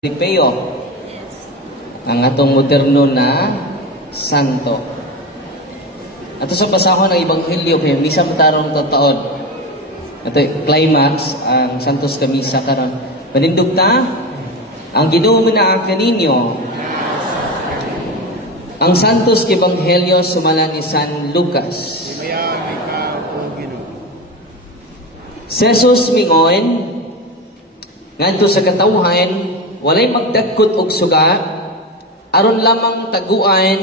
Tripeo, ang atong moderno na santo. Ato sa pasahon ng Ebanghelyo kay misa matarong taon. Ato climax ang Santos Kamisa karon. Panindog ta ang Ginoo na kaninyo. Ang Santos Ebanghelyo sumala ni San Lucas. Si Jesus mingon ngadto sa katawhan walay magdagkot og suga aron lamang taguan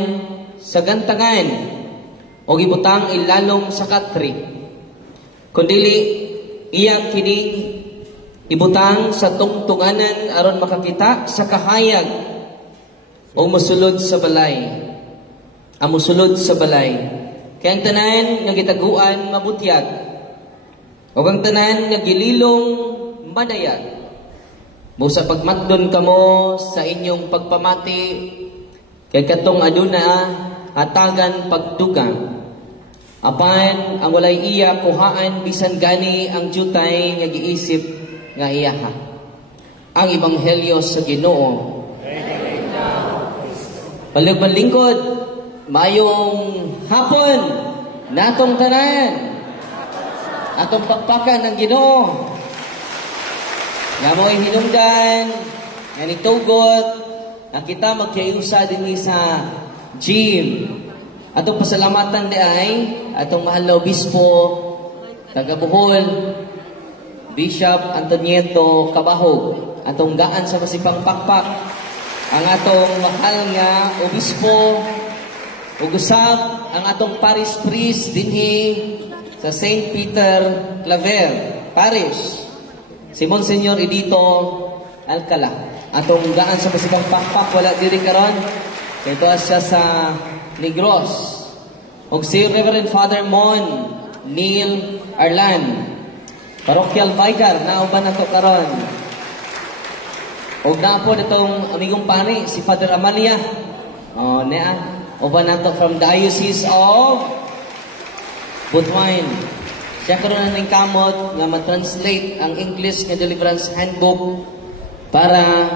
sa gantangan o ibutang ilalom sa katri kundili iya kining ibutang sa tungtunganan aron makakita sa kahayag o musulod sa balay kaya ang tanan nga gitaguan mabutyag o ang tanan nga gililong madayag. Busa pagmatdon kamo sa inyong pagpamati kay katong aduna hatagan pagdugang. Apan ang walay iya kuhaan bisan gani ang jutay nga giisip nga iyaha. Ang Ebanghelyo sa Ginoo. Palugban lingkod, mayong hapon natong tanan. Atong pakpakan ng Ginoo. Nga mo'y hinungdan, nga nitugot, na kita magkayusa din sa gym. Atong pasalamatan di ay, atong mahal na obispo, taga Bohol, Bishop Antonieto Cabahog, atong gaan sa masipang pakpak, ang atong mahal nga obispo, ugusab, ang atong parish priest dinhi sa St. Peter Claver Parish. Si Monsignor Edito Alcala. Atong gaan sa masibang pakpak, wala diri karon. Ito siya sa Negros. O si Reverend Father Mon Neil Arlan. Parochial Vicar, nauban na to karon. O na po itong amigong pari, si Father Amalia. O na, uban na to from Diocese of Butuan. Siya karoon ng kamot nga matranslate ang English nga Deliverance Handbook para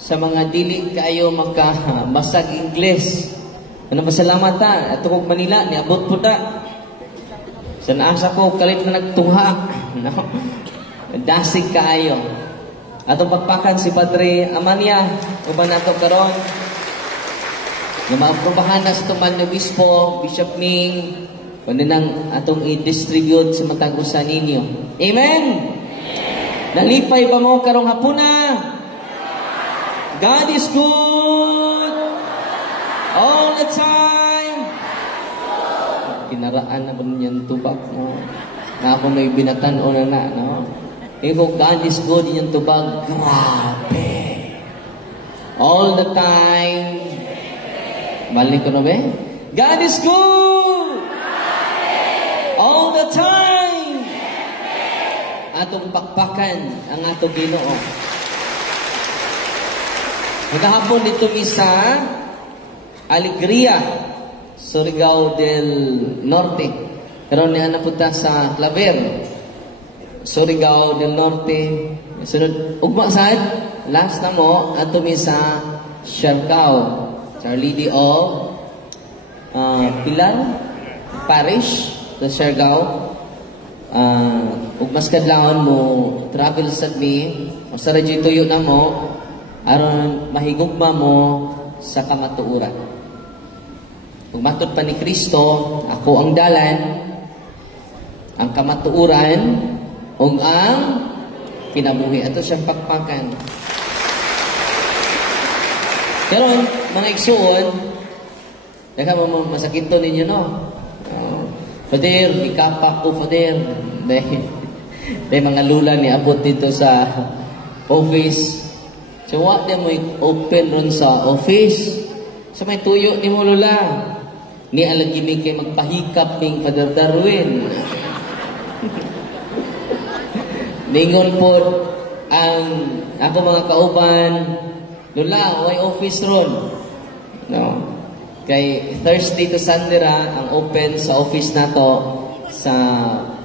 sa mga dili kayo magkabasag English. Ano masalamat ta? Ato kong Manila, niabot po ta. Sa naasa ko, kalit na nagtungha. No? Dasig kayo. Atong pagpakan si Padre Amania, uban nato karon. Nga maaprobahan na sa tuman ng Obispo, Bishop Ming, kundi nang atong i-distribute sa matag-usa ninyo. Amen? Nalipay ba mo karong hapuna? God is good all the time. Kinaraan na ba niyan tubak mo? Na ako may binatan o na, no? Iko, God is good niyan tubak. Grabe. All the time. Balik ko na ba? God is good all the time. Atong pakpakan ang atong Ginoo. Magahapon dito misa Alegria, Surigao del Norte. Pero niya napunta sa Claver, Surigao del Norte. Sunod, ugma sad, last na mo, ato misa Siargao, Charlie D. O. Pilar Parish, sa Siargao. Ug mas kadlawon mo travel sa mi o sa radyo tuyo na mo aron mahigugma mo sa kamatuoran. Ug matud pa ni Kristo, ako ang dalan, ang kamatuoran ug ang kinabuhi. Ato siyang pakpakan. Karon mga igsuon, daghang mo masakito ninyo, no? Father, ikapak ko, Father. Dahil mga lula ni abot dito sa office. So, what din mo open ron sa office? So, may tuyo ni mo lula. Ni alagimig kay magpahikap ning Father Darwin. Ningon po ang ako mga kauban, lula, why office ron? No. Kay Thursday to Sunday ang open sa office nato sa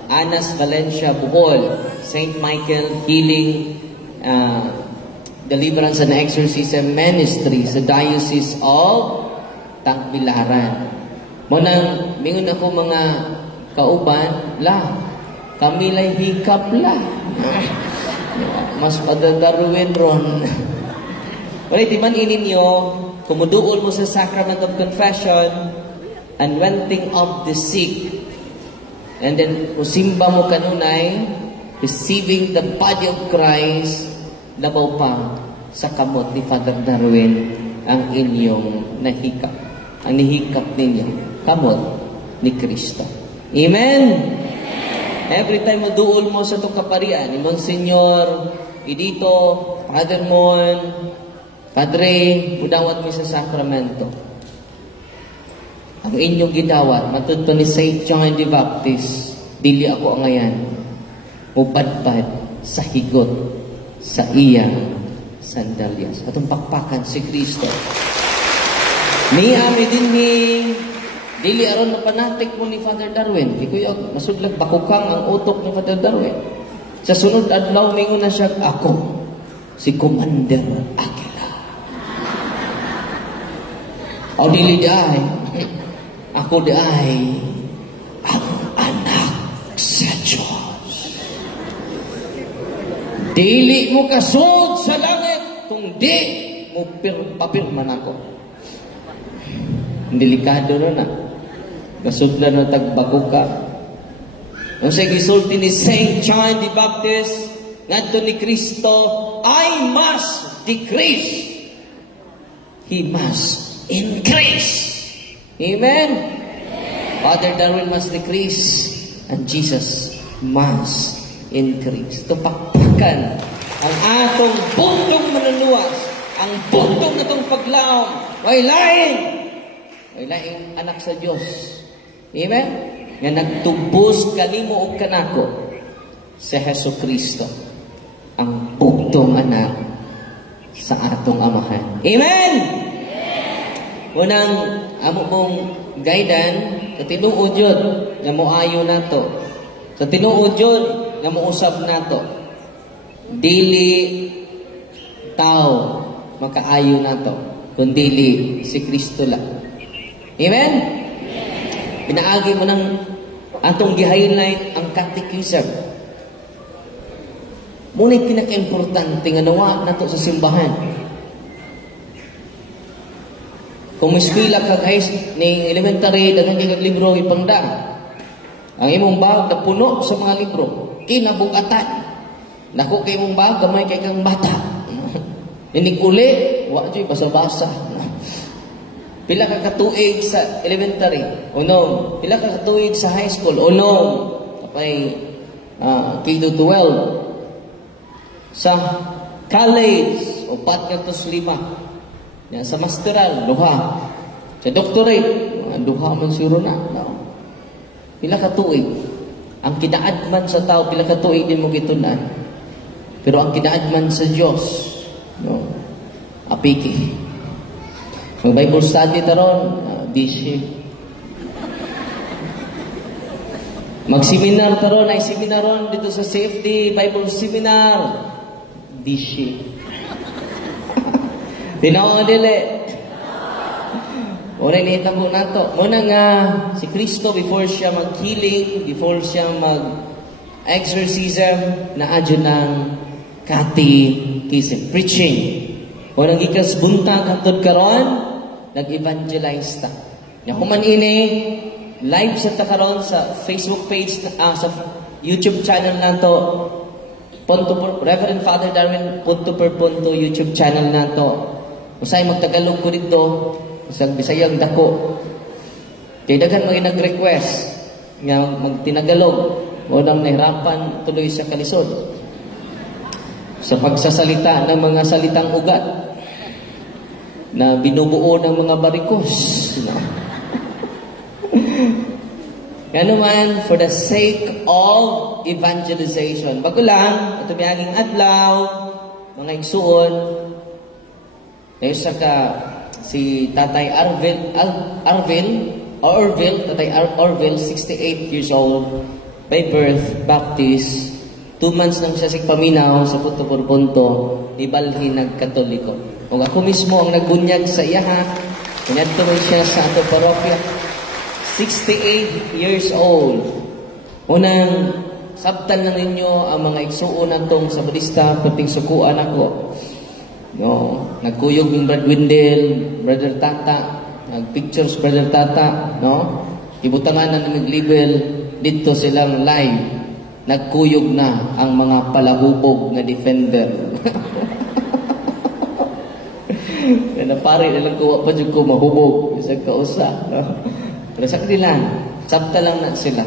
Anas Valencia, Bohol, St. Michael Healing deliverance and exorcism ministry sa Diocese of Tagbilaran. Munang, mingon ako mga kauban, kami lay hikap mas padadarwin ron. Ulit, iman ininyo, kumuduol mo sa Sacrament of Confession, anointing of the sick, and then usimba mo kanunay, receiving the body of Christ, labaw pa sa kamot ni Father Darwin ang inyong nahikap. Ang nihikap ninyo, kamot ni Kristo. Amen? Every time mo duol mo sa itong kaparian, ni Monsignor Idito, Father Mon, Padre, mudawat mo sa sakramento. Ang inyong gidawat, matudto ni St. John the Baptist, dili ako ang ngayon, mupadpad sa higot, sa iya sandalyas. Atong pakpakan si Kristo. Niya mi dinhi, dili aron na panatik mo ni Father Darwin. Kikuya, masudlag bakukang ang utok ni Father Darwin. Sa sunod adlaw, mingon na siya, ako, si Commander Aquila. O dili daay, ako daay, ang anak sa Diyos. Dili mo kasod sa langit, kung di mo papirman ako. Delikado na na. Kasudla na tagbako ka. Ang sa gisulti ni St. John the Baptist, ngadto ni Kristo, I must decrease. He must increase. Amen? Father Darwin must decrease, and Jesus must increase. Tupakpakan ang atong buntong manunuwas, ang buntong natong paglaom, way laing anak sa Diyos. Amen? Nga nagtubos kanimo o kanako si Hesus Kristo, ang buntong anak sa atong amahan. Amen? Unang amo mong gaydan, sa tinuod yun, nga moayo nato. Sa tinuod yun, nga mousab nato. Dili tao makaayo nato, kundili si Kristo lang. Amen? Pinaagi mo ng atong gi-highlight ang catechism. Muna'y pinaka-importante nga nawa nato sa simbahan. Kung eskwela ka guys, ni elementary, daghang kay libro ipangda. Ang imong bag na puno sa mga libro, kinabugatan. Nako kay imong bag, gamay kay kang bata. Inig uli, wa dyo'y basa-basa. Pila ka katuig sa elementary, unom. Pila ka katuig sa high school, unom. Kapay K-12. Sa college, 4 katos 5. Yan, sa masteral, 2. Sa doctorate, 2 man siro na. No? Pila ka tuig. Ang kinaadman sa tao, pila ka tuig din mo gitunan. Pero ang kinaadman sa Diyos, no? Apiki. Mag-Bible study taron, busy. Mag-seminar taron, ay seminaron dito sa CFD, Bible Seminar, busy. Tinaw nga dili. Muna initabo nato. Muna nga, si Kristo, before siya mag-healing, before siya mag-exorcism, naadyo ng catechism, preaching. Muna gikas buntag hatod karon, nag-evangelize ta. Yakuman ini, live sa ta karon sa Facebook page, sa YouTube channel nato, Reverend Father Darwin, punto YouTube channel nato. Usay magtagalog ko dito, usag Bisayang dako. Kaya daghan mga nag-request nga magtinagalog, o nang nahirapan tuloy sa kalisod sa pagsasalita ng mga salitang ugat na binubuo ng mga barikos. Ano man, for the sake of evangelization. Bago lang, ito biyaging adlaw, mga igsuon, ngayon si Tatay Orville, Tatay Orville, 68 years old, by birth, Baptist, 2 months nang siya paminaw sa punto por punto, ibalhin nagkatoliko. O ako mismo ang nagbunyag sa iya ha. Inadto man siya sa ato parokya. 68 years old. Unang sabtan lang ninyo ang mga igsuon natong sa Budista pating sukuan ako. No, nagkuyog ng Brad Windel, Brother Tata, nagpictures Brother Tata, no? Ibutangan na nag-label dito silang live. Nagkuyog na ang mga palahubog na defender. Napari nilang kuha pa dyan ko mahubog. Isang kausa. No? Pero sa kanila, sabta lang na sila.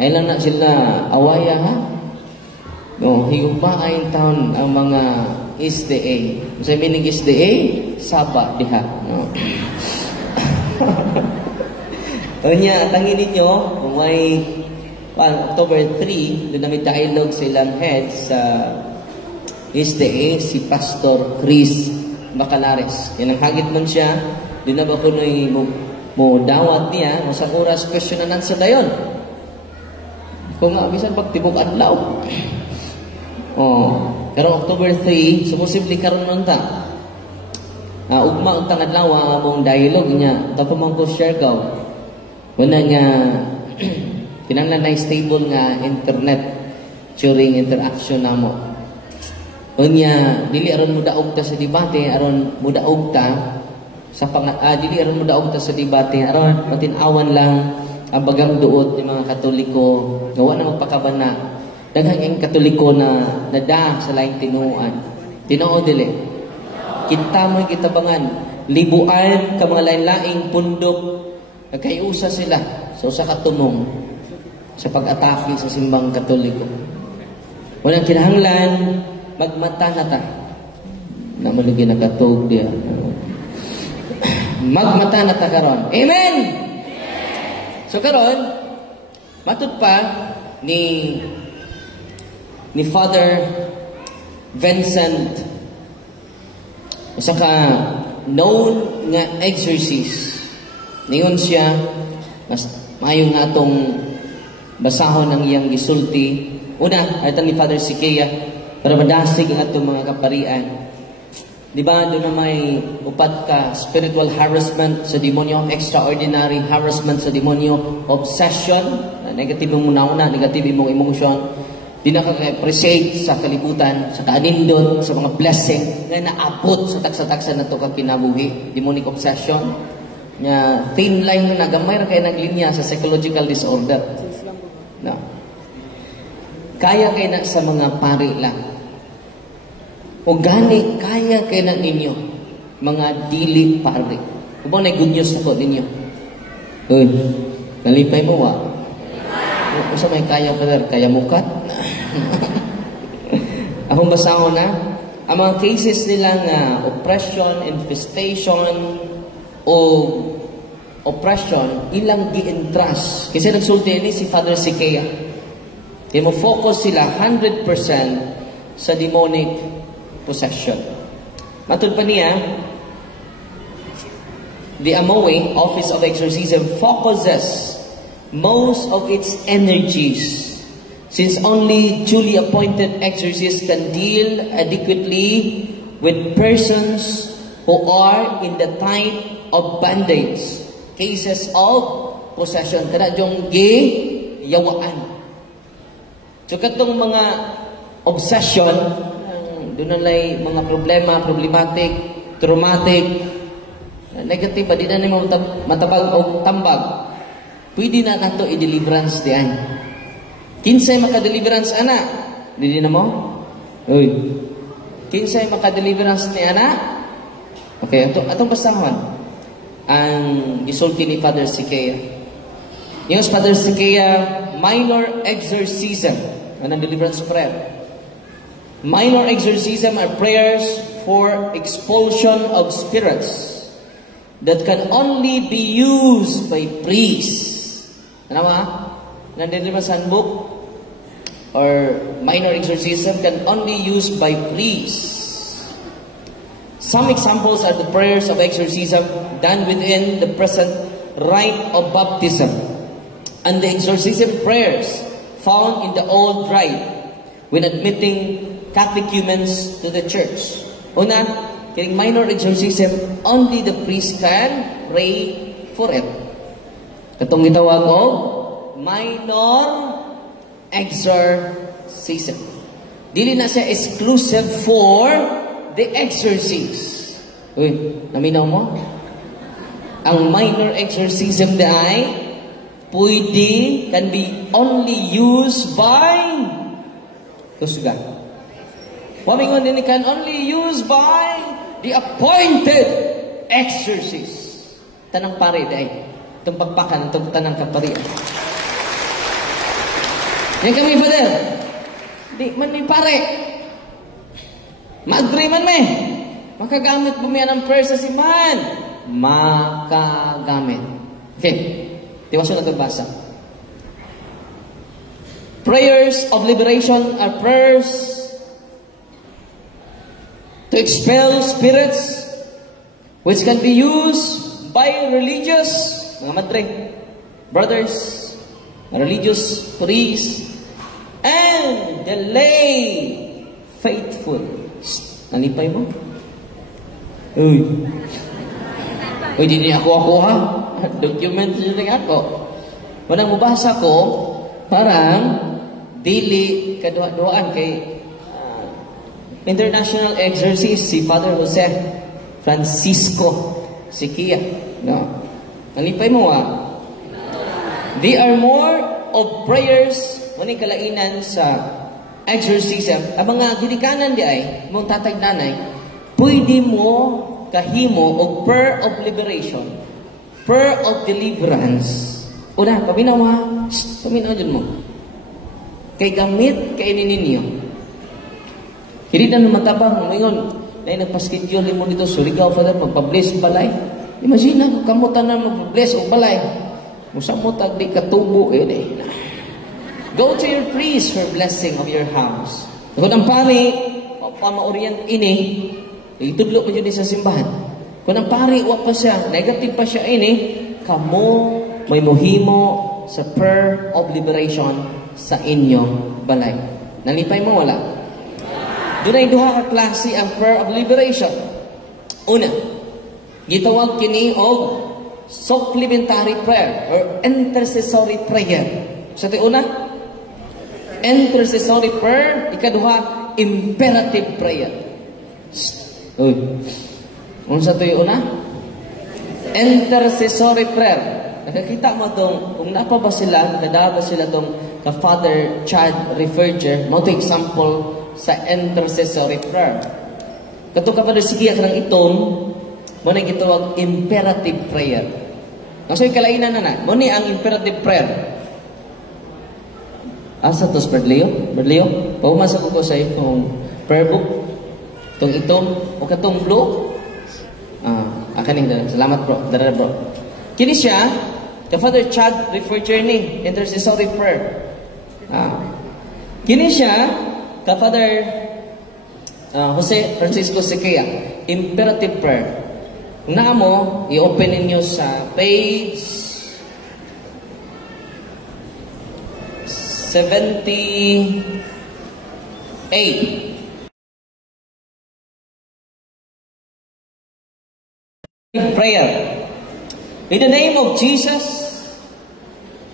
Ngayon lang na sila awaya ha. No, higumpain taon ang mga SDA. Sa meaning SDA, saba diha. No? Kanya, tangin ninyo, kung may October 3, doon namin dialogue silang head sa SDA, si Pastor Chris Bacalares. Yan ang hagit man siya. Doon na ba ko mo dawat niya, sa oras question na sa dayon. Kung nga, bisan pagtibok adlaw. Oh, pero October 3, supposedly karon nun ta. Ugma ang tangadlaw among dialogue niya. Tapos man ko share ko. Una nga, kinanglan na stable nga internet during interaction namo. Unya, dili aron mudaog ta sa debate, aron mudaog ta sa dili aron mudaog ta sa debate, aron matinawan lang ang bagang duot ng mga Katoliko gawa na magpakabana. Daghang ang Katoliko na nada sa laing tinuan. Tinuod dili. Kita mo'y kitabangan, libuan ka mga lain-laing pundok, nagkayusa sila sa usa ka tumong sa pag-atake sa simbang Katoliko. Walang kinahanglan, magmata na ta. Namuligi nakatog diya. Magmata na ta karon. Amen! So karon, matud pa ni Father Vincent, usa ka known nga exorcist. Ningon siya, mas maayo nga atong basahon ang iyang gisulti. Una, ayatan ni Father Sikea, para madasig ang atong mga kaparian. Di ba, doon na may upat ka spiritual harassment sa demonyo, extraordinary harassment sa demonyo, obsession, negative mong una, negative mong emotion, di na ka-appreciate sa kalibutan, sa kaanindot, sa mga blessing, na naabot sa taksa-taksa na ito kinabuhi, demonic obsession, nga thin line na gamay na kayo naglinya sa psychological disorder. No. Kaya kayo na sa mga pari lang. O gani, kaya kayo na ninyo, mga dili pari. Kung na good news na po ninyo? Uy, nalipay mo wa? Kung sa may kaya pa rin, kaya mukat? Akong basahon na, ang mga cases nilang oppression, infestation, o oppression, ilang gi-entrust. Kasi nagsulti ni si Father Sikea. Kaya mo focus sila 100% sa demonic possession. Matod pa niya, the Amoe Office of Exorcism focuses most of its energies, since only duly appointed exorcists can deal adequately with persons who are in the type of bondage, cases of possession. Kada yung yawaan. So katong mga obsession, doon nalay mga problematic, traumatic, negative, di na naman matabag o tambag. Pwede na nato i-deliverance diyan. Kinsay maka-deliverance ana? Di na mo? Uy. Kinsay maka-deliverance ni ana? Okay, atong basahon ang isulti ni Father Sikea. Yung Father Sikea, minor exorcism, anong deliverance prayer. Minor exorcism are prayers for expulsion of spirits that can only be used by priests. Ano ba? Nandito naman sa handbook, or minor exorcism can only used by priests. Some examples are the prayers of exorcism done within the present rite of baptism, and the exorcism prayers found in the old rite, when admitting catechumens to the church. Una, kining minor exorcism, only the priest can pray for it. Katong gitawag ko, minor exorcism. Dili na siya exclusive for the exorcist. Uy, naminaw mo? Ang minor exorcism ay pwede, can be only used by kusga. Wamingon din can only used by the appointed exorcist. Tanang pare day. Itong pagpakan, itong tanang kaparian. Yan kami, Father. Di man may pare. Ma-agree man may. Makagamit mo yan ang prayer sa simbahan. Makagamit. Okay. Tiwaso na basa. Prayers of liberation are prayers to expel spirits which can be used by religious, mga madre, brothers, religious priests, and the lay faithful. Nalipay mo? Uy. Uy, di ako ha? Document siya ako. Manang mabasa ko, parang dili kaduaan kay international exorcist si Father Jose Francisco Siquia. No. Nalipay mo They are more of prayers muni kalainan sa exorcism. Ang mga gidikanan di ay mong tatagdanay, pwede mo kahimo og prayer of liberation, prayer of deliverance. Una, paminaw paminaw dyan mo. Kay gamit kay ninyo. Hindi na matabang ngayon. Dahil nagpaskidyo mo dito, surigaw, Father, magpa-bless balay. Imagine na, kamutan na magpa-bless o balay. Musamot di katubo eh. Go to your priest for blessing of your house. Kung ang pari, pamaorient ini, itudlo mo yun sa simbahan. Kung ang pari, wak pa siya, negative pa siya ini, kamo may muhimo sa prayer of liberation sa inyong balay. Nalipay mo, wala? Doon ay duha ka klase ang prayer of liberation. Una, gitawag kini og supplementary prayer or intercessory prayer. Sa una, intercessory prayer. Ikaduha, imperative prayer. Uy. Unsa to yung una? Intercessory prayer. Nakakita mo itong, kung napa ba sila, nadaba sila itong ka-Father Chad Referger, mo ito example sa intercessory prayer. Kato ka-Father Siquia karang itong, mo na gitawag imperative prayer. Nasa yung kalainan na mo ni ang imperative prayer. Asa tos, Brad Leo? Brad Leo? Paumasa ko sa itong prayer book. Itong o katong blue. Akaning dala. Salamat bro. Dara bro. Kini siya, ka-Father Chad Referger ni intercessory prayer. Kini siya, ka-Father Jose Francisco Siquia, imperative prayer. Namo, i-open ninyo sa page 78. Prayer. In the name of Jesus,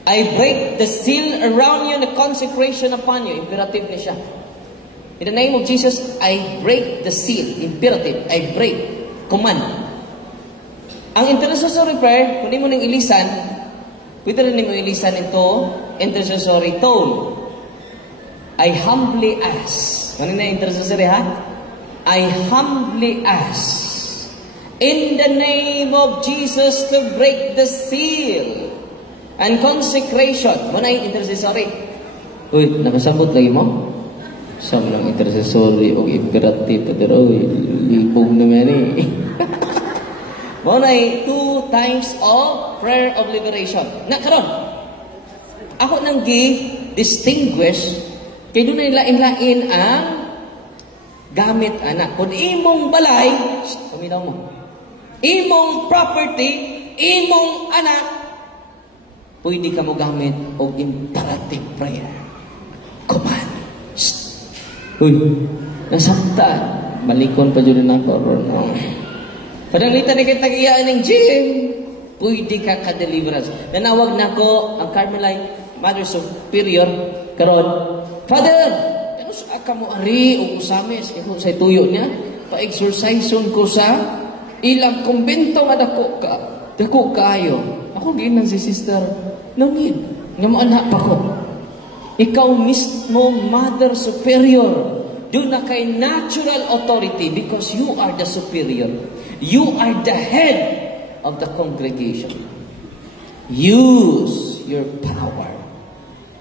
I break the seal around you and the consecration upon you. Imperative na siya. In the name of Jesus, I break the seal. Imperative. I break. Command. Ang intercessory prayer, kung di mo nang ilisan, pwede rin mo ilisan ito, intercessory tone. I humbly ask. Ano na intercessory ha? I humbly ask. In the name of Jesus to break the seal and consecration. Muna yung intercessory. Uy, nakasabot lagi mo? Saan lang intercessory o imperative. Pero, uy, libog naman eh. Muna yung 2 times of prayer of liberation. Nakaroon, ako nang distinguish kaya doon ay lain-lain ang gamit anak. Kung imong balay, paminaw mo. Imong property, imong anak, pwede ka mo gamit o imperative prayer. Command. Uy, nasaktan. Malikon pa dyan ako. Pananglitan na kitang iyaan ng gym. Pwede ka ka-deliverance. Nanawag na ko ang Carmelite Mother Superior karon. Father, ano sa ka mo ari o usamis? Kaya sa tuyo niya, pa-exerciseon ko sa ilang kumbento nga dako ka. Dako kayo. Ako ginang si sister. Nangin. Nga mo anak pa ko. Ikaw mismo, Mother Superior. Do na kay natural authority because you are the superior. You are the head of the congregation. Use your power.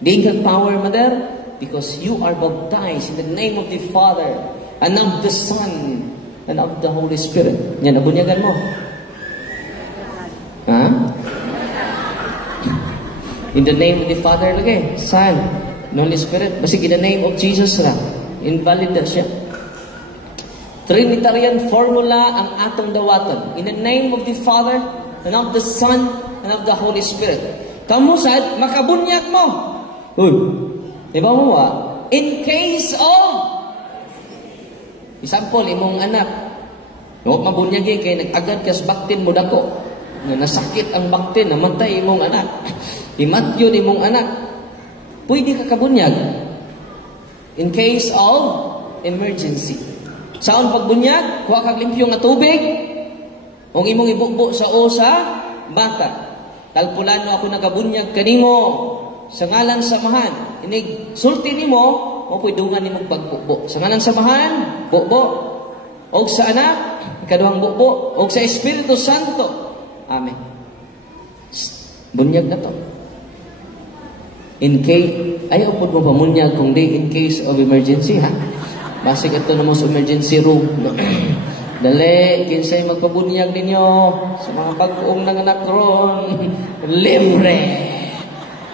Di kang power, Mother, because you are baptized in the name of the Father and of the Son and of the Holy Spirit. Yan, nabunyagan mo. Ha? In the name of the Father lagi, Son, and Holy Spirit. Basta in the name of Jesus ra. Invalid na siya. Trinitarian formula ang atong dawaton. In the name of the Father, and of the Son, and of the Holy Spirit. Kamu sad, makabunyag mo. Uy, di ba mo in case of, example, imong anak, huwag mabunyagin kay nag-agad kas baktin mo dako. Nasakit ang baktin, namatay imong anak. Imatyo imong anak. Pwede ka kabunyag. In case of emergency. Saon pagbunyag, kuha kag limpyo nga tubig, o imong ibukbo sa usa, bata. Kalpulano ako nagabunyag kanimo sa ngalan samahan. Inig sulti nimo, o pwedungan nimo pagbukbo. Sa ngalan samahan, bukbo. O sa anak, ikaduhang bukbo. O sa Espiritu Santo. Amen. Bunyag na to. In case, ayaw po mo pamunyag kung di in case of emergency, ha? Basig ito na mo sa emergency room. Dali, kinsay magpabunyag ninyo sa mga pag-uong nanganak ron. Libre.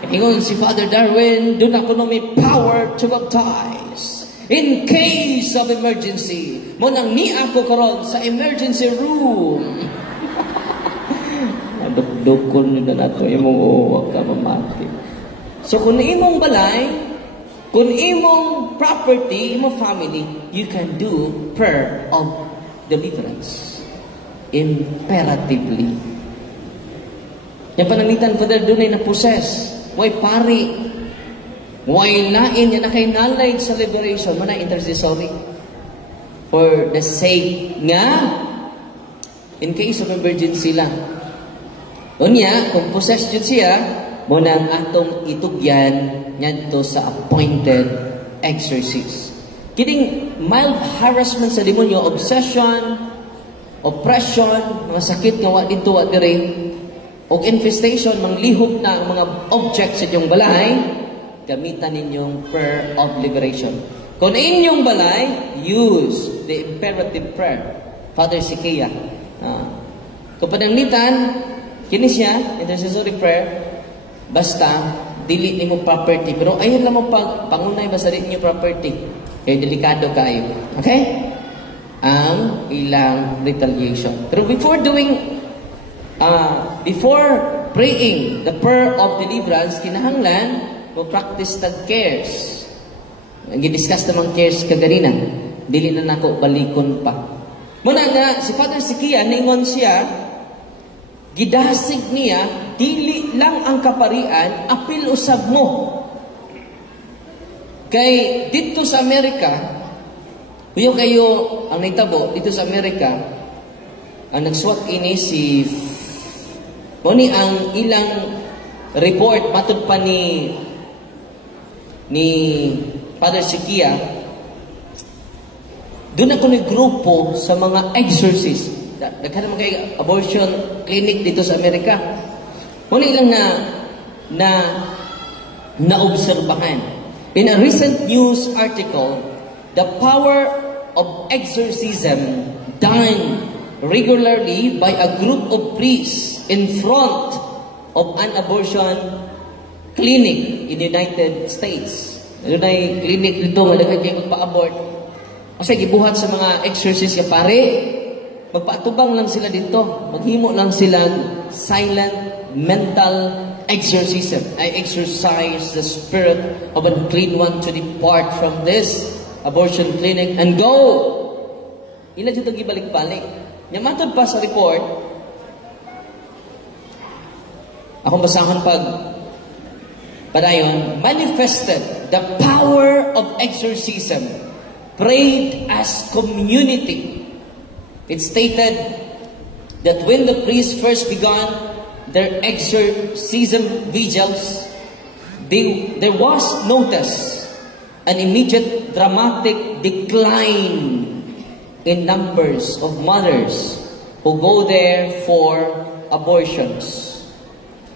Ingon si Father Darwin, doon ako na may power to baptize. In case of emergency, mo nang ni ako karon sa emergency room. Adok-dokon nyo na nato, imong huwag ka mamati. So kung imong balay, kung imong property, imong family, you can do prayer of deliverance. Imperatively. Yung pananglitan, Father, doon ay na-possess. Why pari? Why lain yan na kay knowledge sa liberation? Mana intercessory? For the sake nga, in case of emergency lang. Unya, kung possessed yun siya, muna ang atong itugyan ngadto sa appointed exorcist. Kining mild harassment sa demonyo, obsession, oppression, mga sakit nga wa dito wa diri, o infestation, manglihok na ang mga objects sa inyong balay, gamitan ninyong prayer of liberation. Kung inyong balay, use the imperative prayer. Father Sikia. Kung pananglitan, kini siya, intercessory prayer, basta, dili ni mo property. Pero ayun lang mo pangunay basta rin niyo property. Kaya delikado kayo. Okay? Ang ilang retaliation. Pero before praying the prayer of deliverance, kinahanglan mo practice tag cares. Gidiscuss namang cares kaganina. Dili na nako balikon pa. Muna na, si Father Sikia, ningon siya, gidasig niya, dili lang ang kaparian, apil usab mo. Kay dito sa Amerika, huyo kayo ang naitabo, dito sa Amerika, ang nagsuwat ini si Moni ang ilang report matud pa ni Father Sikia. Doon ako ni grupo sa mga exorcist. Nagkaroon mga abortion clinic dito sa Amerika. Muni lang na obserbahan. In a recent news article, the power of exorcism done regularly by a group of priests in front of an abortion clinic in the United States. Doon ay clinic dito nga daghang kayo magpa-abort. Kasi gibuhat sa mga exorcist ya pare, magpatubang lang sila dito. Maghimo lang sila silent mental exorcism. I exorcise the spirit of unclean one to depart from this abortion clinic and go. Ila dito gibalik-balik. Nya matod pa sa report, akong basahan padayon, manifested the power of exorcism, prayed as community. It stated that when the priests first began their exorcism vigils, there was notice an immediate dramatic decline in numbers of mothers who go there for abortions.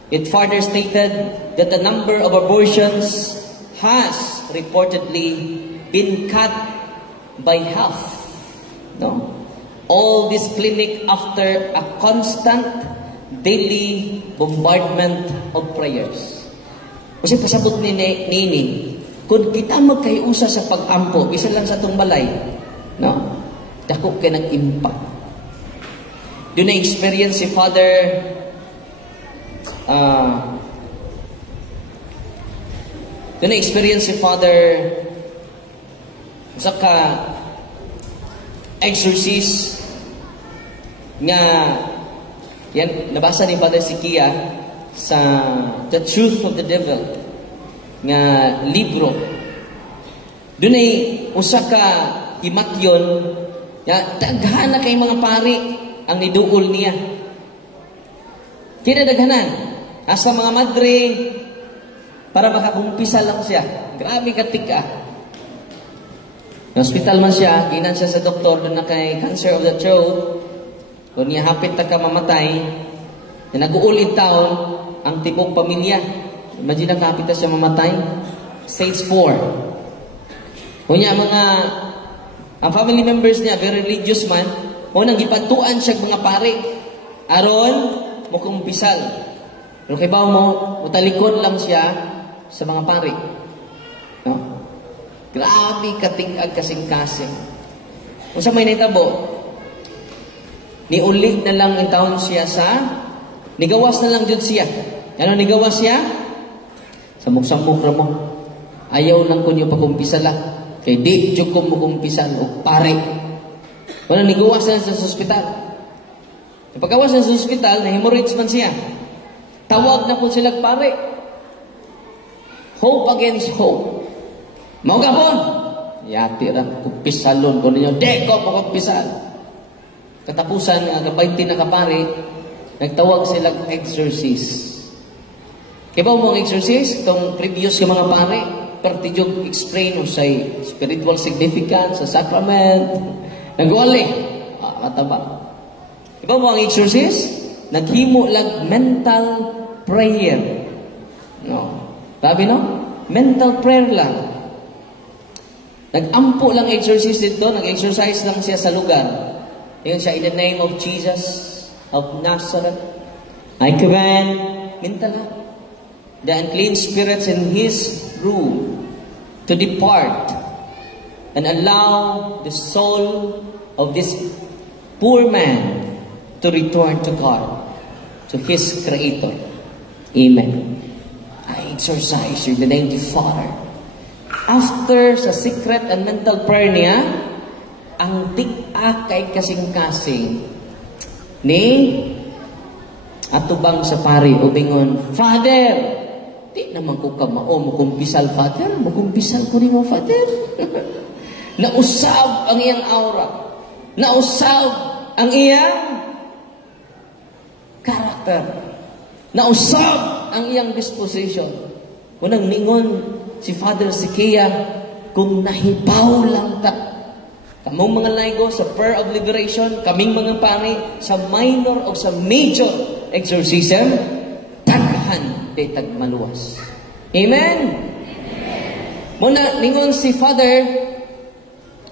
It further stated that the number of abortions has reportedly been cut by half. No? All this clinic after a constant daily bombardment of prayers. Kasi pasabot ni Nini, kung kita magkaiusa sa pag-ampo, isa lang sa itong balay, no? Dako ka nag-impact. Doon na-experience si Father doon na-experience si Father sa exorcist nga yan, nabasa ni Father Sikia sa The Truth of the Devil nga libro. Doon ay usa ka himatyon nga daghan na kay mga pari ang niduol niya. Kina daghanan asa mga madre para makakumpisa lang siya. Grabe katika. Hospital man siya, ginan siya sa doktor doon na kay cancer of the throat. Kung niya hapit na ka mamatay, na nag-uulid taon ang tipong pamilya. Imagine na kapit na siya mamatay. Stage 4. Kung niya ang family members niya, very religious man, o nang gipatuan siya mga pare. Aron, mukhang pisal. Pero kay bawo mo, utalikod lang siya sa mga pare. No? Grabe katingag kasing-kasing. Kung sa may naitabo, niulit na lang ang taon siya nigawas na lang dyan siya. Ano nigawas siya? Samok-samok na mo. Ayaw lang ko niyo pakumpisala. Kay di, dyan ko mo kumpisal o pare. Wala nigawas na sa hospital. Pagkawas na sa hospital, na-hemorrhage man siya. Tawag na po sila pare. Hope against hope. Mau gapon? Yati lang, kumpisalon ko ninyo. Di ko po kumpisal. Katapusan, agabayti na kapare, nagtawag silang exorcist. Kaya ba mong exorcist? Itong previous ka mga pare, partidyo explain o say spiritual significance, sa sacrament. Nagwali. Mataba. Kaya ba mo ang exorcist? Naghimo lang mental prayer. No. Sabi no? Mental prayer lang. Nag-ampo lang exorcist dito, nag-exercise lang siya sa lugar. Yun siya, in the name of Jesus of Nazareth, I command mental the unclean spirits in his room to depart and allow the soul of this poor man to return to God, to his Creator. Amen. I exorcise you in the name of the Father. After sa secret and mental prayer niya, ang tika kay kasing-kasing ni atubang sa pari ubingon, Father, di naman ko kamao mo kumpisal, Father. Mo kumpisal ko ni mo, Father. Nausab ang iyang aura. Nausab ang iyang character. Nausab ang iyang disposition. Unang ningon si Father Sikia, kung nahibaw lang ta, kamong mga laygo sa prayer of liberation, kaming mga pari sa minor o sa major exorcism, taghan de tagmaluwas. Amen? Muna, ningon si Father,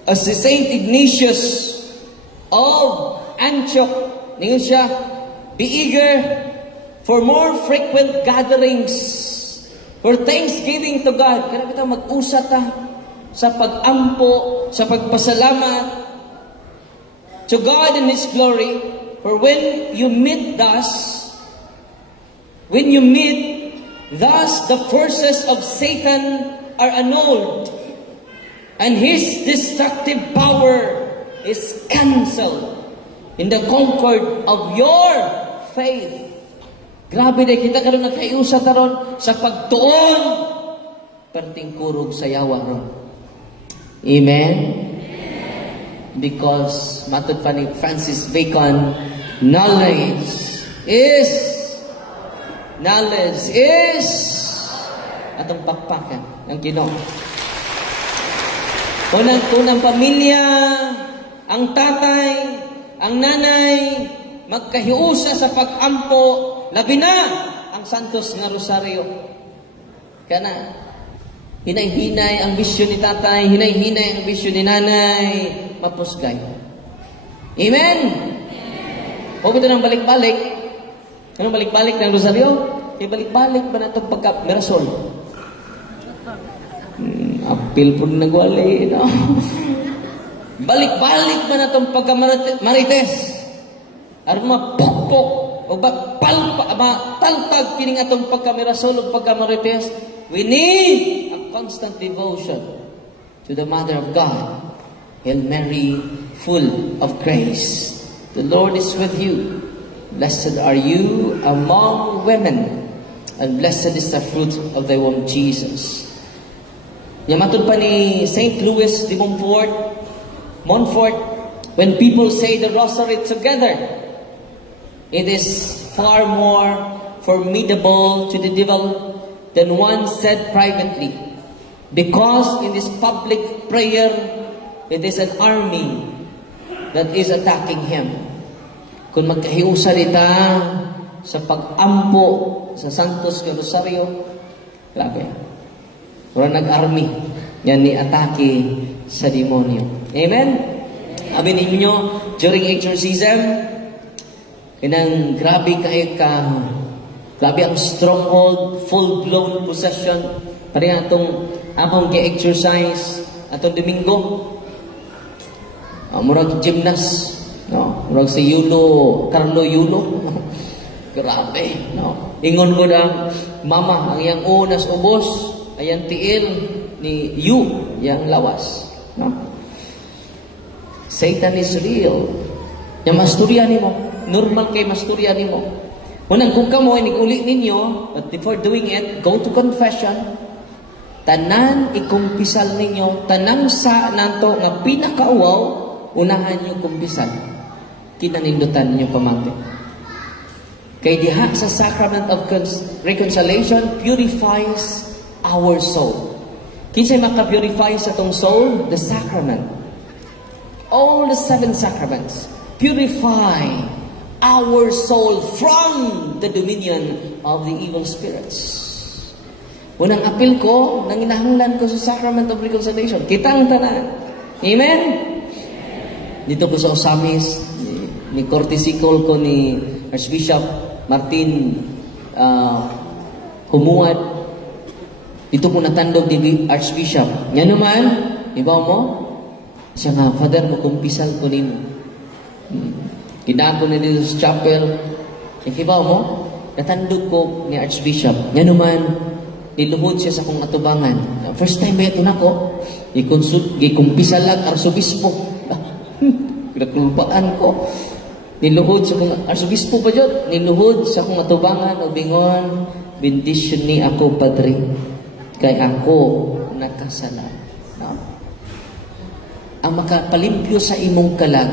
as si Saint Ignatius of Antioch, ningon siya, be eager for more frequent gatherings for thanksgiving to God. Kaya kita mag-usa ta sa pag-ampo, sa pagpasalamat to God in His glory. For when you meet thus, the forces of Satan are annulled. And his destructive power is cancelled in the concord of your faith. Grabe day, kita karon nagkayusa taron sa pagtuon perting kurog sa yawa ron. Amen? Because matod pa ni Francis Bacon, knowledge is atong pakpakan ng Ginoo. Unang pamilya, ang tatay, ang nanay, magkahiusa sa pag-ampo, labi na ang Santos nga Rosario. Kana, hinay-hinay ang bisyo ni tatay, hinay-hinay ang bisyo ni nanay, mapusgay. Amen? Huwag ito nang balik-balik. Anong balik-balik ng Rosario? Balik-balik ba na itong pagka-merasol? Apil po nagwali, no? Balik-balik ba na itong pagka-marites? Aron mapukpok o taltag kining atong pagka-merasol o pagka-marites. We need a constant devotion to the Mother of God. Hail Mary, full of grace. The Lord is with you. Blessed are you among women, and blessed is the fruit of thy womb, Jesus. Yamatod pa ni St. Louis de Montfort, when people say the rosary together, it is far more formidable to the devil than one said privately. Because in this public prayer, it is an army that is attacking him. Kung magkahiusa nita sa pag-ampo sa Santos nga Rosario, grabe. Wala nag-army. Yan ni atake sa demonyo. Amen? Amin ninyo, during exorcism, kinang grabe grabe ang stronghold, full-blown possession. Parang atong abang ki-exercise, atong Domingo, murag gymnast, no? Murag si Carlo Yulo. Grabe, no? Ingon ko ang mama, ang iyang unas ubos, ayang tiil ni Yu, yang lawas, no? Satan is real. Yang masturya nimo, normal kay masturya nimo. Unang kung kamo iniguli ninyo, but before doing it, go to confession. Tanan ikumpisal ninyo, tanang sa nanto nga pinakauwaw, unahan nyo kumpisal. Kinanindutan nyo pamangkin. Kay diha sa sacrament of reconciliation purifies our soul. Kinsay maka-purify sa tong soul? The sacrament. All the 7 sacraments purify our soul from the dominion of the evil spirits. Unang apil ko, nang inahanglan ko sa sacrament of reconciliation, kitang tanan. Amen? Dito ko sa Osamis, ni Cortisikol ko ni Archbishop Martin Humuad. Dito ko natandog ni Archbishop. Nga naman, iba mo, siya nga, Father, makumpisal ko nimo. Kinako na dito sa chapel. Ikibaw mo, natandog ko ni Archbishop. Nga naman, niluhod siya sa kong atubangan. First time ba ito na ko, gikumpisal lang arsobispo. Kinakulpaan ko. Niluhod sa kong arsobispo pa dyan. Niluhod sa kong atubangan o bingon, bendisyon ni ako, Padre. Kay ako nakasala. No? Ang makapalimpyo sa imong kalag,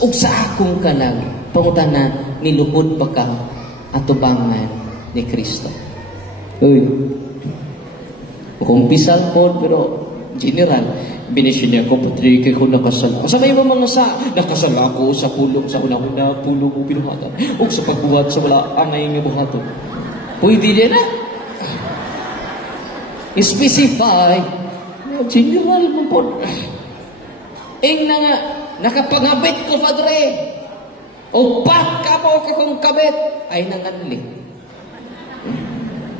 ug sa akong kalag, pangutana, niluhod pa ka atubangan ni Kristo. Uy, kumpisal po, pero general, binisyon niya ako, Padre, kay ko nakasala. Sa kayo mga sa, nakasala ko sa pulong, sa una-una, pulong o pinuhatan, o sa pagbuhat sa wala angay nga buhaton. Pwede din na. Specify, general mo po. Na nga, nakapangabit ko, Padre. O ka mo kakong kabit, ay nanganli.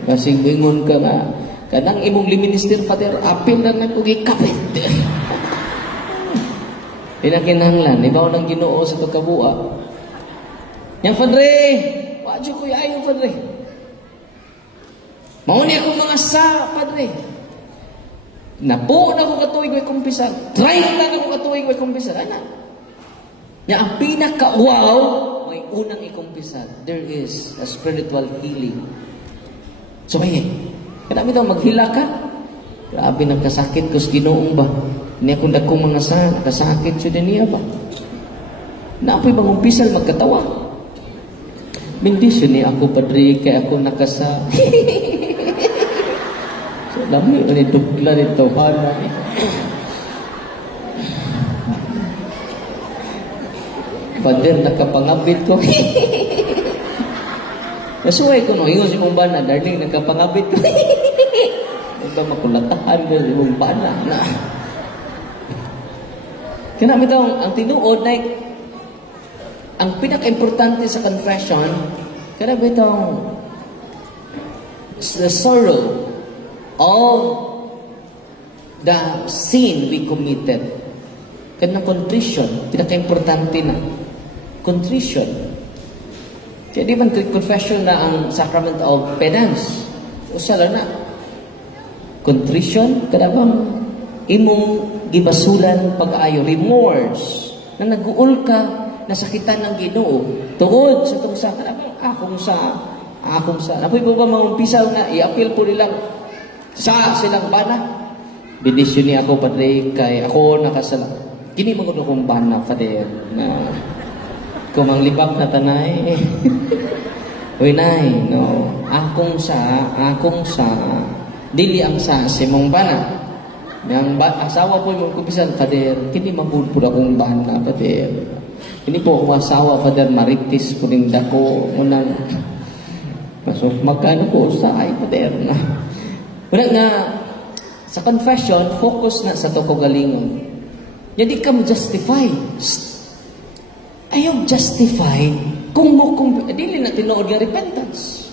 Kasi bingon ka nga, kanang imong liminister, Father, apil na nagkukikapit. Pinakinanglan, ibaw ng Ginoo sa pagkabuha. Yang Padre, wadyo ko yayo, Padre. Mauni akong mga sa, Padre. Nabuo na ko katuig way kumpisal. 30 na ko katuig way kumpisal. Ana. Ya ang pinaka-wow, may unang ikumpisal. There is a spiritual healing. So may, kanami daw maghila ka. Grabe nagkasakit ko sa Ginoong ba? Hindi akong dakong mga kasakit siya din niya ba? Naapoy bang umpisal magkatawa? Bendisyon niya ako, Padre, kaya ako nakasa. So, dami ulit dugla nito, hana. Father, nakapangabit ko. Nasuway ko, no, ingon si mong bana, darling, nakapangabit ko. Iba makulatahan ko si mong bana. Na. Kaya namin ang tinuod, like, ang pinaka-importante sa confession, kaya namin the sorrow of the sin we committed. Kaya contrition, pinaka-importante na. Contrition. Kaya di man confession na ang sacrament of penance. O sala na. Contrition, kada bang imong gibasulan pag-aayo. Remorse. Na nag-uul ka, nasakitan ng Ginoo. Tuod sa itong sa, kada bang akong sa. Napoy po ba mga umpisaw na, i-appeal po nilang sa silang bana. Bendisyon niya ako, Padre, kay ako nakasala. Kini mo ko kong bana, Padre, na kumanglibak na tanay. Uy, nay, no. Akong sa, dili ang sa simong bana. Yang asawa po yung kubisan, Father, kini mabud po akong bana, Father. Kini po akong asawa, Father, maritis po rin dako. Unang, so, magkano po sa ay, Father, na. Unang na, sa confession, focus na sa galingon. Hindi ka justify. Ayaw justify kung dili na tinuod nga repentance.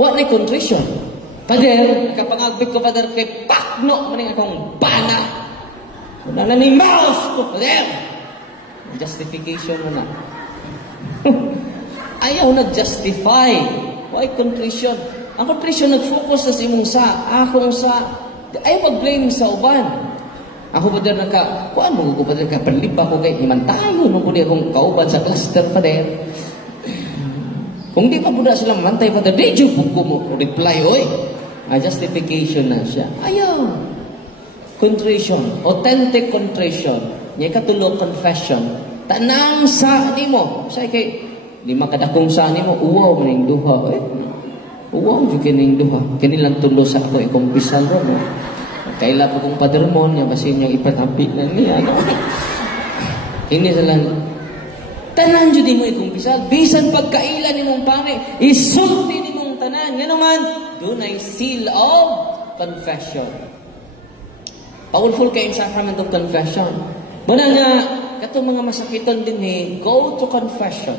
What na contrition? Father, kapangagbit ko, Father, kay pakno maning akong bana. Wala na ni mouse ko, Father. Justification mo na. Ayaw nag-justify. Why contrition? Ang contrition nag-focus sa imong sa, akong sa, ayaw mag-blame sa uban. Ako pa din kuan mo ko pa din panlipa ko kay iman tayo nung ko di akong kauban sa cluster pa din. Kung di pa buda sila mantay pa din, di ko mo reply, oy. Justification na siya. Ayaw. Contrition. Authentic contrition. Niya katulog confession. Tanang sa ni mo. Say kay di makadakong sa ni mo, uwaw maning duha. Uwaw jud kining duha. Kanilang tulo sa ako ikumpisal ro no. Kaila po kong padermon, niya basin niyang ipatapit na niya. Ano? Hindi sa lang. Tanan dyan mo ikumpisal. Bisan pagkaila ni mong pangay, isulti ni mong tanan. Yan naman, doon ay seal of confession. Powerful kayong sacrament of confession. Muna nga, katong mga masakiton din go to confession.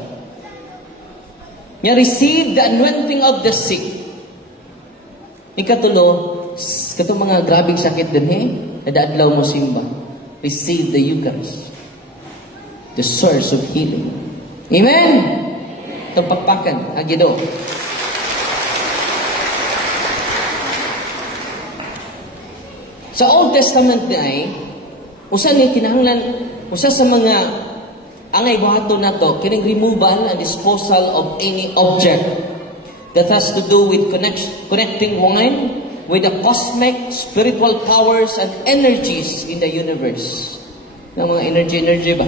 Nga receive the anointing of the sick. Ikatulo, katong mga grabing sakit din nadadlaw mo simba. Receive the Eucharist. The source of healing. Amen? Itong pakpakan, agido. Sa Old Testament na usa ni kinahanglan, usa sa mga angay buhaton nato, kining removal and disposal of any object that has to do with connecting wine with the cosmic, spiritual powers and energies in the universe. Ng mga energy ba?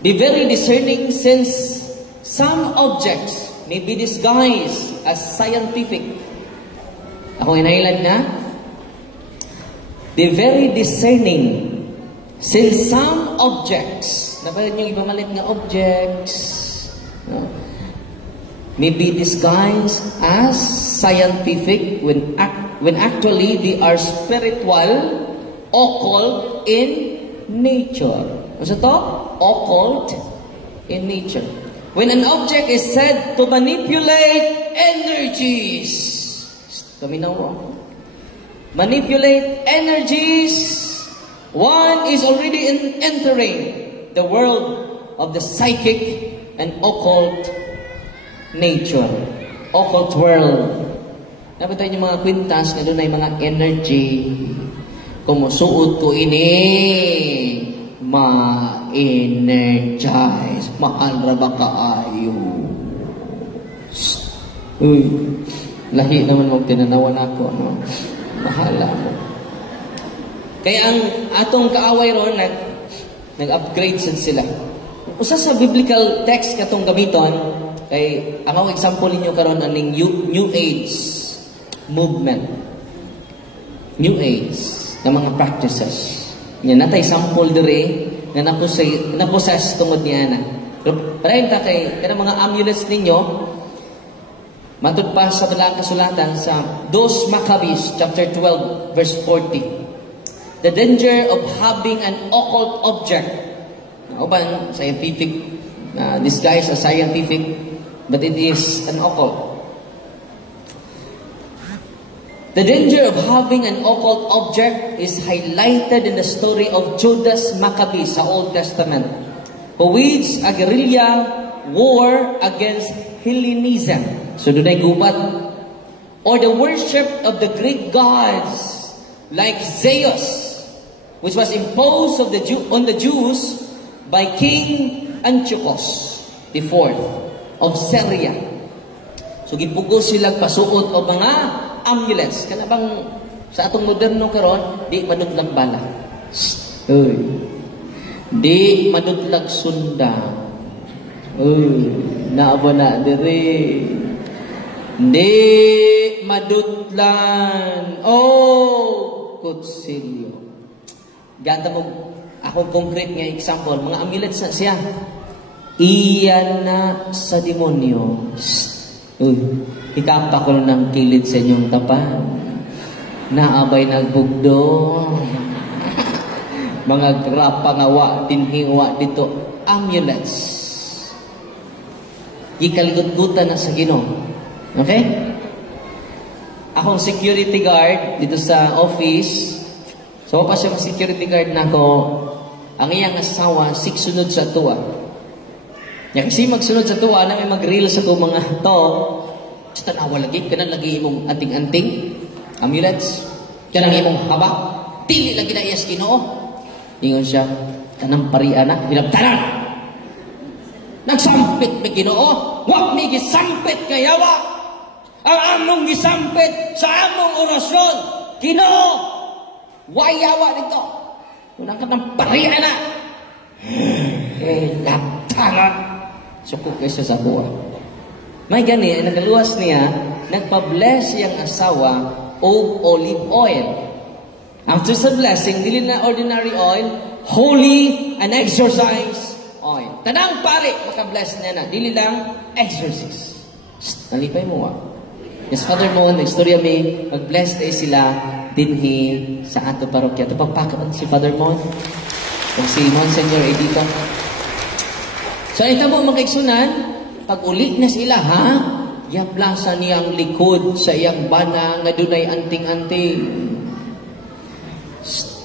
Be very discerning since some objects may be disguised as scientific. Ako inailan na? Be very discerning since some objects, nabalan yung iba malit nga objects, no? May be disguised as scientific when actually they are spiritual, occult in nature. What's it? Occult in nature. When an object is said to manipulate energies, taminaw mo. Manipulate energies, one is already entering the world of the psychic and occult nature, occult world. Dapat tayo yung mga kwintas na doon ay mga energy. kumusuot ko ini, ma-energize. Mahal ra ba kaayo? Uy, lahi naman mong tinanawan ako, no? Mahala mo. Kaya ang atong kaaway ron, nag-upgrade sila. Usa sa biblical text katong gamiton, kay ang example ninyo karon aning New Age movement. New Age na mga practices. Yan natay sample dire na napossess tungod niya na. Parayon ta kay kanang mga amulets ninyo, matud pa sa dalang kasulatan sa 2 Maccabees chapter 12 verse 40. The danger of having an occult object. Uban scientific disguised as scientific, but it is an occult. The danger of having an occult object is highlighted in the story of Judas Maccabees sa Old Testament, who waged a guerrilla war against Hellenism. So dunay gubat, or the worship of the Greek gods like Zeus, which was imposed on the Jews by King Antiochus IV of Syria. So gipugos sila pasuot o mga amulets. Kana bang sa atong moderno karon di madudlag bala. Di madudlag sunda. Naabo na diri. Di madudlan. Kutsilyo. Ganda mo akong concrete nga example, mga amulets na siya. Iyan na sa demonyo. Ikapa ko ng kilid sa inyong tapan. Naabay nagbugdo. Mga grapa nga wa, tinhiwa dito. Amulets. Ikaligot-gutan na sa Ginoo. Okay? Akong security guard dito sa office. So, pa siya security guard na ko, ang iyang asawa, 6 sunod sa tuwa. Kasi magsunod sa tuwa, na may mag-reel sa tuwa mga to, sa tanawa lagi, kanan lagi imong anting-anting, amulets, kanang imong haba, dili lagi na iyas Ginoo. Ingon siya, kanang parian na, binabtanan. Nagsampit may Ginoo, wag may gisampit kayawa. Ang among gisampit sa among orasyon, Ginoo, wayawa dito. Unang ka ng parian na. Laptangan. Sukok kayo sa buwa. May gani, nagaluwas niya, nagpa-bless siyang asawa o olive oil. After sa blessing, dili na ordinary oil, holy and exorcise oil. Tanang pare, maka-bless niya na. Dili lang exorcise. Nalipay mo Yes, Father Mon, istorya may mag-bless tayo sila dinhi sa ato parokya. Ito pagpakaon si Father Mon o si Monsignor Edito. So, ito mo mga kaigsunan, pag uli na sila, yaplasa niyang likod sa iyang bana nga dunay anting-anting.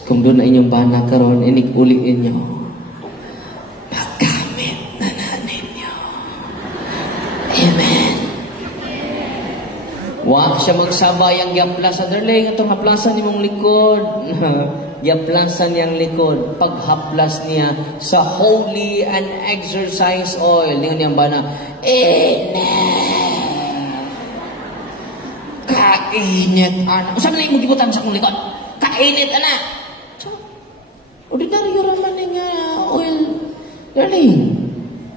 Kung doon na inyong bana karon, inig-uli inyo. Paggamit na ninyo. Amen. Wa siya magsabay ang yaplasan. Darling, itong haplasan nimong likod. Yaplasan niyang likod. Paghaplas niya sa holy and exercise oil. Ningon niyang bana, Amen. Kainit, anak. Saan na yung magibutan sa akong likod? Kainit, anak. So, ordinaryo raman nga oil. Darling.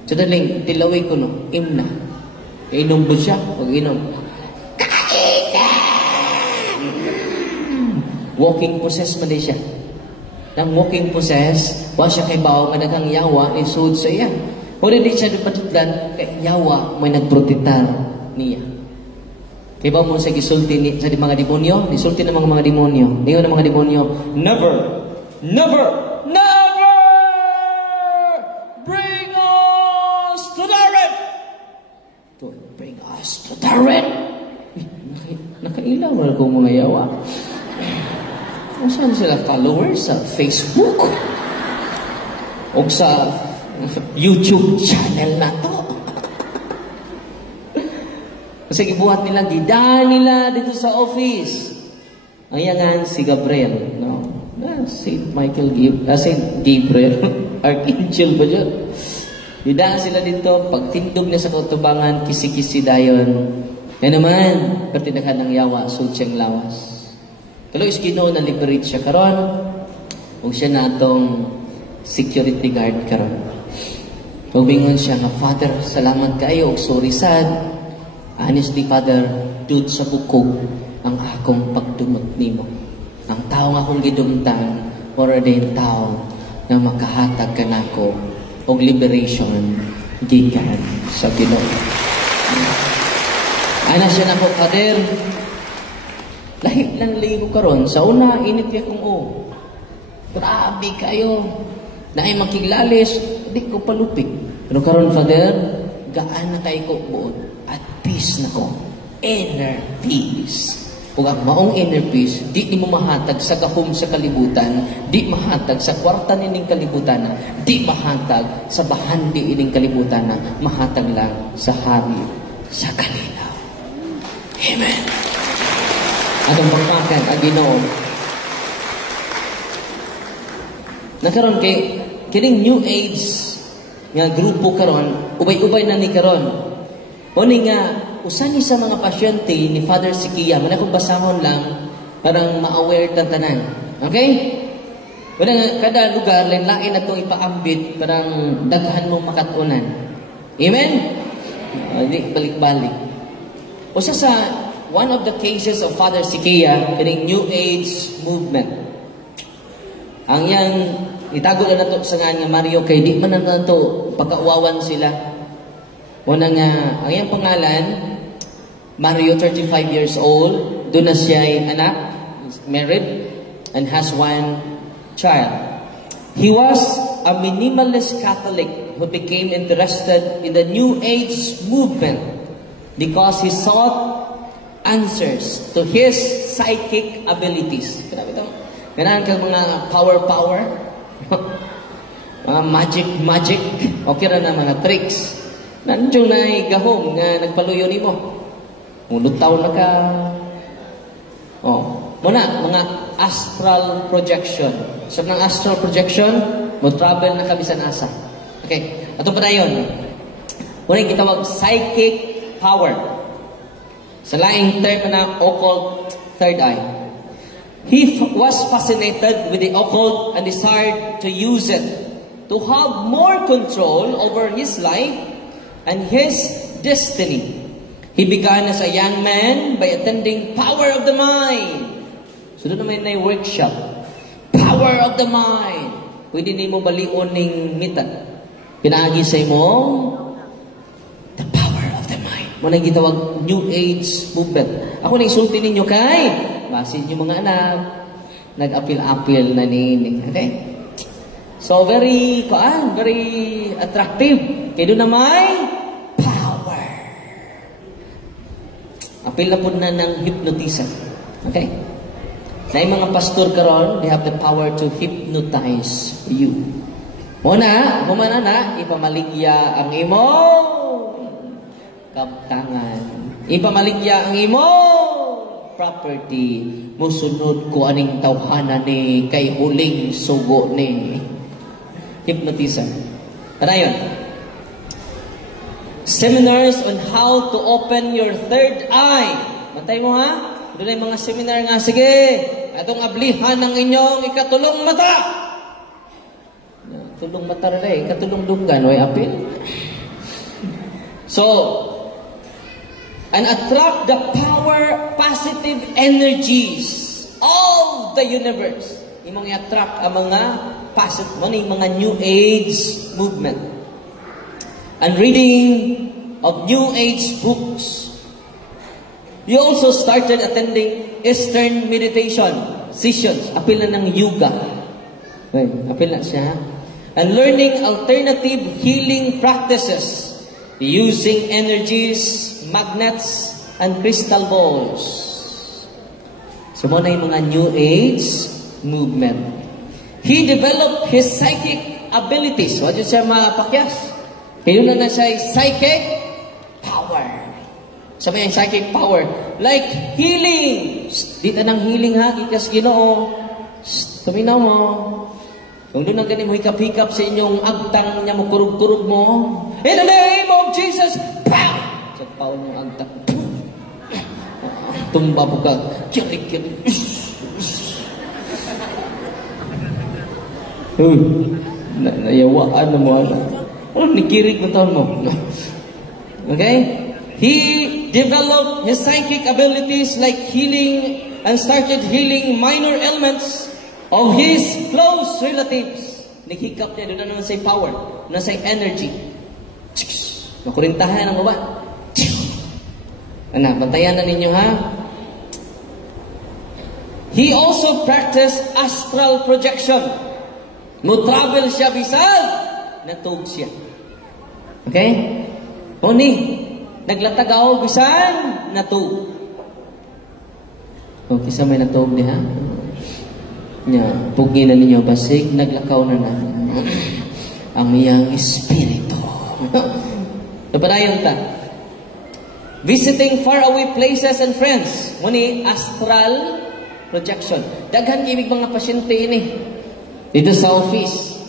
So, darling, tilaway ko, no? Imna. Inom po siya. Pag inom. Walking possess man din siya. Nang walking possess, wa siya kay bawo nga daghang yawa ni sud sa iya. Ora di siya patudlan kay yawa may nagprotektar niya. Kay ba mo sa gisulti ni sa mga demonyo, gisulti ng mga demonyo. Ningon ng mga demonyo, never bring us to the red. To bring us to the red. Nakailaw na kong mga yawa. Saan sila followers? Sa Facebook? O sa YouTube channel na to? Kasi gibuhat nila, gida nila dito sa office. Ang yangan si Gabriel. No? Saint Michael Saint Gabriel, Archangel ba dyan? Didaan sila dito, pagtindog niya sa kautubangan, kisi-kisi dayon. Yan naman, pertinakan ng yawa, sutseng lawas. Kalau is Ginoo na liberate siya karon, o siya na atong security guard karon. Pabingon siya nga, Father, salamat kayo, sorry sad. Honestly, Father, dud sa bukog ang akong pagdumot nimo. Ang taong akong gidumtan, more than tao na makahatag ka nako og liberation gikan sa Ginoo. Ana siya nako, Father. Lahi lang ligo karon sa una init kay kung grabe kayo. Naay makiglalis, di ko palupig. Pero karon, Father, gaan na kay ko buot at peace na ko. Inner peace. Kung ang maong inner peace, di mo mahatag sa gahom sa kalibutan, di mahatag sa kwarta nining kalibutan, di mahatag sa bahandi ining kalibutan, mahatag lang sa hari sa kalinaw. Amen. Atong pagpakan, ang Ginoo. Nakaroon kay kining New Age nga grupo karon, ubay-ubay na ni karon. Oni nga usa ni sa mga pasyente ni Father Sikia, man akong basahon lang parang ma-aware ta tanan. Okay? Wala nga kada lugar lain-lain na itong ipaambit parang daghan mong makatunan. Amen? Balik-balik. Usa sa one of the cases of Father Sikia kining New Age movement. Ang yang itago na nato sa nga Mario kay di man na nato pagkauwawan sila. Una nga, ang iyang pangalan, Mario, 35 years old, doon na siya ay anak, married, and has one child. He was a minimalist Catholic who became interested in the New Age movement because he sought answers to his psychic abilities. Ganahan ka mga power, mga magic, okay na na mga tricks. Nandiyo na gahom nga nagpaluyo ni mo. Mulutaw na ka. Muna, mga astral projection. So, ng astral projection, mo travel na kabisan asa. Okay, ato pa na yun. Muna yung kitawag psychic power. Sa laing term na occult third eye. He was fascinated with the occult and desired to use it to have more control over his life and his destiny. He began as a young man by attending Power of the Mind. So doon naman na workshop. Power of the Mind. Pwede na mo balion ng mitan. Pinaagi sa mo the power of the mind. Muna yung gitawag New Age movement. Ako na isulti ninyo kay basin yung mga anak nag-apil-apil na nini. Okay? So very attractive. Kaya doon na may power. Apil na po na ng hypnotism. Okay? Sa mga pastor karon, they have the power to hypnotize you. Muna, humana na, ipamaligya ang imo kaptangan. Ipamaligya ang imo property. Musunod ko aning tawhana ni kay huling sugo ni. Hypnotism. Ano yun? Seminars on how to open your third eye. Matay mo ha? Doon ay mga seminar nga. Sige, atong ablihan ng inyong ikatulong mata. Tulong mata rin. Ikatulong dunggan. Way apil. So, and attract the power, positive energies of the universe. Imong i-attract ang mga positive, mga New Age movement. And reading of New Age books. He also started attending Eastern meditation sessions. Apil na ng yoga. Apil na siya. And learning alternative healing practices using energies, magnets, and crystal balls. So, muna yung mga New Age movement. He developed his psychic abilities. What yun siya mapakyas? Kaya na siya psychic power. Sabi yung psychic power. Like healing. Dito ng healing ha. Ikas Ginoo. Tumina mo. Kung doon ang ganin mo hikap-hikap sa inyong agtang niya mo, kurug-kurug mo. In the name of Jesus, pow! Sa paon yung agtang. Tumba po ka. Kirik-kirik. Nayawaan na mo. Ano, nikirik na taon mo. Okay? He developed his psychic abilities like healing and started healing minor ailments of his close relatives. Naghikap niya, doon na naman say power, na say energy. Makurintahan ang baba. Ano, bantayan na ninyo ha? He also practiced astral projection. Mo-travel siya bisag, natug siya. Okay? Oni, naglatagaw bisan, natug. Okay, sa may natug niya, ha? Nya, pugi na ninyo, basig, naglakaw na na. Ang iyang espiritu. Napadayon ta. Visiting faraway places and friends. Muni, astral projection. Daghan ibig mga pasyente ini. Dito sa office.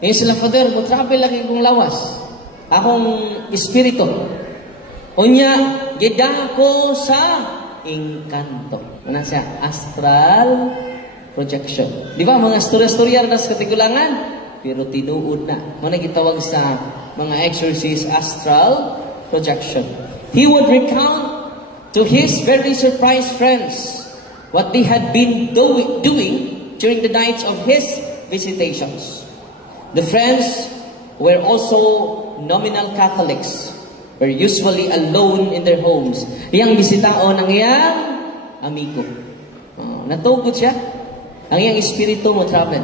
Ngayon sila, Father, mo-travel lagi kong lawas. Akong espiritu. Unya, gida ko sa engkanto. Ano siya? Astral projection. Di ba? Mga storya-storya na sa katigulangan. Pero tinuod na. Mga gitawag sa mga exorcist astral projection. He would recount to his very surprised friends what they had been doing during the nights of his visitations. The friends were also nominal Catholics, were usually alone in their homes. Iyang bisitaon ang iyang amigo. Natugod siya. Ang iyang espiritu mo travel.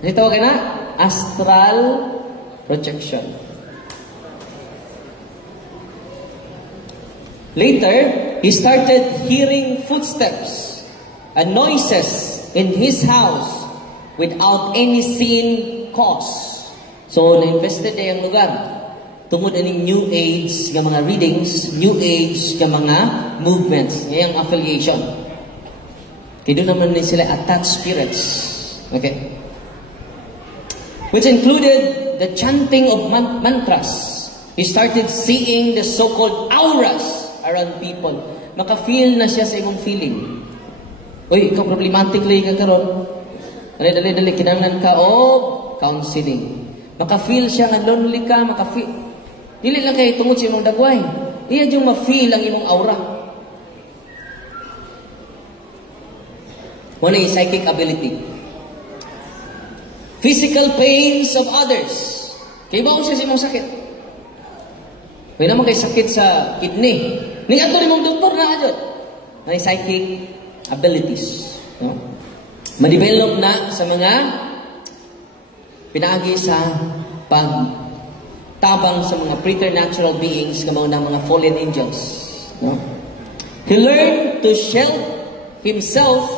Ito ka na? Astral projection. Later, he started hearing footsteps and noises in his house without any seen cause. So, na-invested na yung lugar. Tungod aning New Age nga mga readings, New Age nga mga movements, ngayang affiliation. Kaya doon naman din sila attached spirits. Okay. Which included the chanting of mantras. He started seeing the so-called auras around people. Maka-feel na siya sa imong feeling. Uy, ikaw problematic lang ka karon. Dali, kinahanglan ka o counseling. Maka-feel siya nga lonely ka, maka-feel. Dili lang kayo tungod sa imong dagway. Iya yung ma-feel ang imong aura. One is psychic ability. Physical pains of others. Kaya ba siya sa imong sakit? Kaya naman kayo sakit sa kidney. Ningat ko rin mong doktor na adyo. May psychic abilities. No? Ma-develop na sa mga pinagi sa pagtabang sa mga preternatural beings kamao na mga fallen angels. No? He learned to shield himself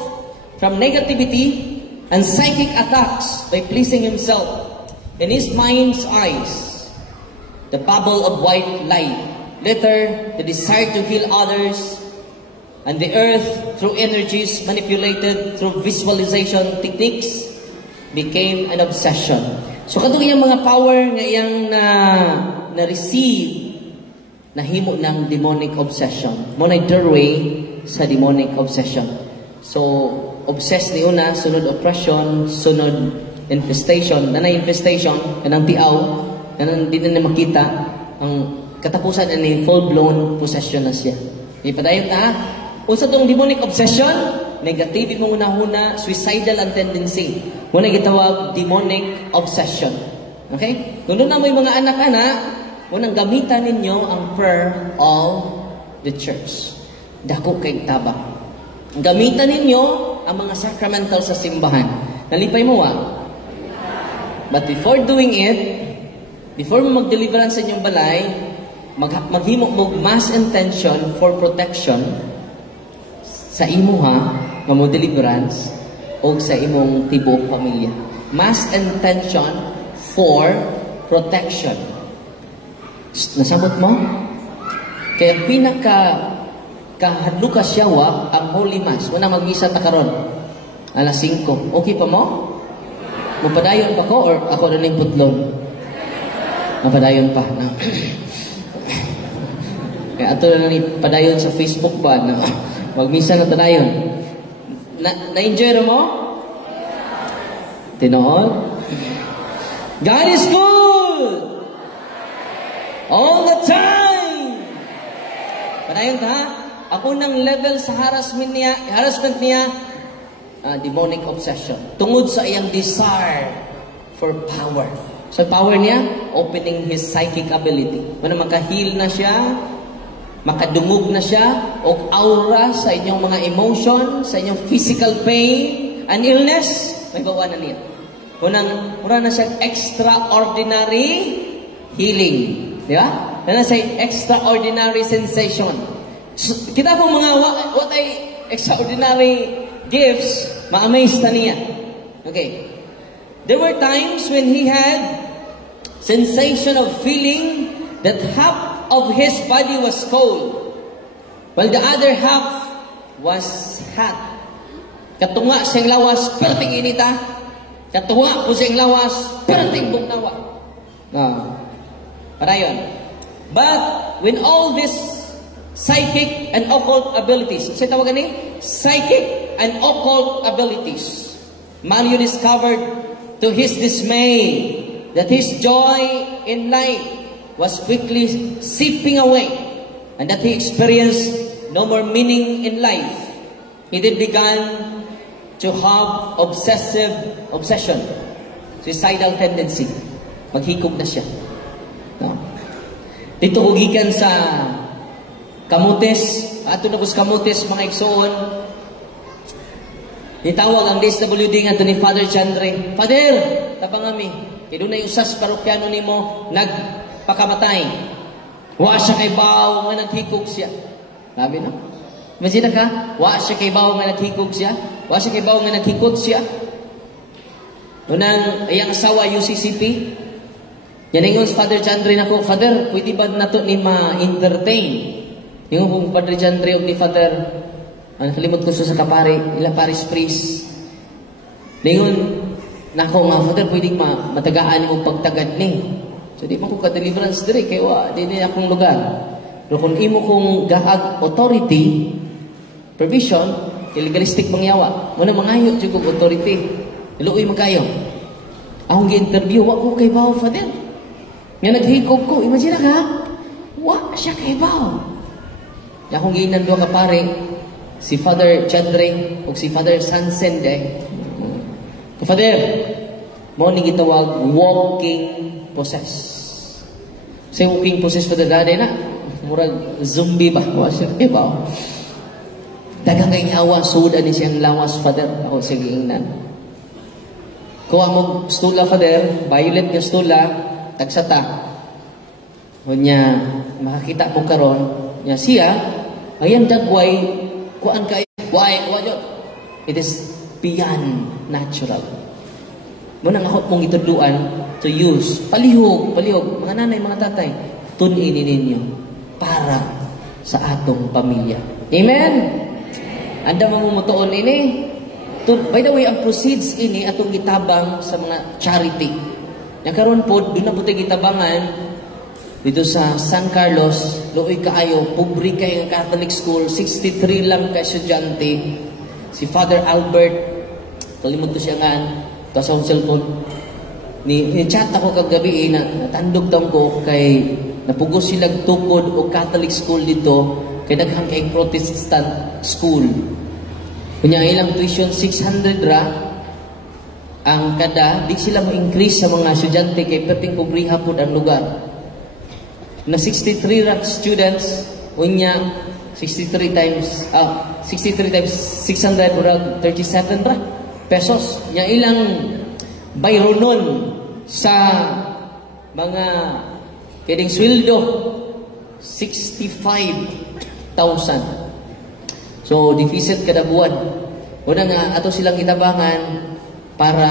from negativity and psychic attacks by pleasing himself in his mind's eyes. The bubble of white light. Later, the desire to heal others and the earth through energies manipulated through visualization techniques became an obsession. So kadto iyang mga power nga iyang na-receive nahimo ng demonic obsession. Mo na doorway sa demonic obsession. So obsessed ni una, sunod oppression, sunod infestation, infestation kanang tiaw, kanang di na makita ang katapusan ni full-blown possession na siya. Ipadayon na, unsa tong demonic obsession, negative mo una-una, suicidal ang tendency. Muna gitawag demonic obsession. Okay? Kung doon na may mga anak-anak, unang gamitan ninyo ang prayer of the church. Dako kay tabang. Gamitan ninyo ang mga sacramental sa simbahan. Nalipay mo But before doing it, before mo mag-deliverance sa inyong balay, maghimo mo mass intention for protection sa imuha nga mo deliverance o sa imong tibuok pamilya. Mass intention for protection. Nasabot mo? Kaya pinaka kahadlo ka siyawa ang Holy Mass. Wala magmisa ta karon. Alas 5. Okay pa mo? Mapadayon pa ko or ako na ning putlon? Mapadayon pa. Na. Kaya ato na ni padayon sa Facebook ba na magmisa na padayon. Na-enjoy mo? Tinood? God is good! All the time! Padayon ka ha? Ako ng level sa harassment niya, demonic obsession. Tungod sa iyang desire for power. So power niya, opening his psychic ability. Kung makahil na siya, makadungog na siya, o aura sa inyong mga emotion, sa inyong physical pain and illness, may bawa na niya. Kung na siya extraordinary healing. Di ba? Na siya extraordinary sensation. So, kita pong mga what ay extraordinary gifts, ma-amaze na niya. Okay. There were times when he had sensation of feeling that half of his body was cold, while the other half was hot. Katunga siyang lawas, perting inita. Katunga po siyang lawas, perting bugnawa. Para yun. But when all this psychic and occult abilities, siya tawagan ni? Psychic and occult abilities, Mario discovered to his dismay that his joy in life was quickly seeping away and that he experienced no more meaning in life. He then began to have obsession, suicidal tendency. Maghikog na siya. No? Dito hugikan sa Kamutis, ato na kus Kamutis, mga igsoon. Itawag ang DSWD nga ito ni Father Chandre. Father, tapangami, kaya doon na yung usas parokyano ni mo, nagpakamatay. Wa siya kay Bao nga naghikog siya. Sabi no? Imagine ka, wa siya kay Bao nga naghikog siya. Wa siya kay Bao nga naghikot siya. Unang iyang asawa, UCCP. Yan yung Father Chandre na ko, Father, pwede ba na ito ni ma-entertain? Yung kong Padre Chandre ni Father, kalimot ko sa kapari, ilang Paris priest. Ngayon, nako nga, Father, pwedeng matagaan yung pagtagad ni. So, di mo ko ka-deliverance dire, kaya di akong lugar. Pero kung imo kong gaag authority, provision, legalistic mangyawa. Muna mangayo dyan kong authority. Iluoy magayo. Akong gi-interview, wak ko kay Bao, Father. Nga naghikog ko, imagine ka, wak siya kay Bao. Akong giinan doon ka pare, si Father Chandre o si Father Sansen Father, mo ni gitawag walking possess. Say walking possess Father Dade na, murag zombie ba? Wasir kay ba? Dagang kay awa suda ni siyang lawas Father. Ako sige ingnan. Kuha mo stula Father, violet nga stula, tagsata. Kunya makakita mo karon, nya siya ayan dagway kuan kay why it is beyond natural. Muna nga mong ituduan to use palihog mga nanay mga tatay tun-in ninyo para sa atong pamilya. Amen. Anda mamumutuon ini. By the way, ang proceeds ini atong gitabang sa mga charity. Yang karon po doon na po tayo gitabangan dito sa San Carlos, looy kaayo, pobre kay nga Catholic School, 63 lang ka estudyante. Si Father Albert, kalimut ko siya nga, ito sa cellphone. Ni-chat ako kagabi, natandog daw ko kay napugos silang tukod o Catholic School dito, kay daghang kay Protestant School. Kunya ilang tuition, 600 ra, ang kada, di sila mo-increase sa mga estudyante kay perting pobriha po ang lugar. Na 63 students, unya 63 times 600 or 37 ra pesos. Nya ilang bayronon sa mga kining sweldo 65,000. So deficit kada buwan. Una nga ato silang itabangan para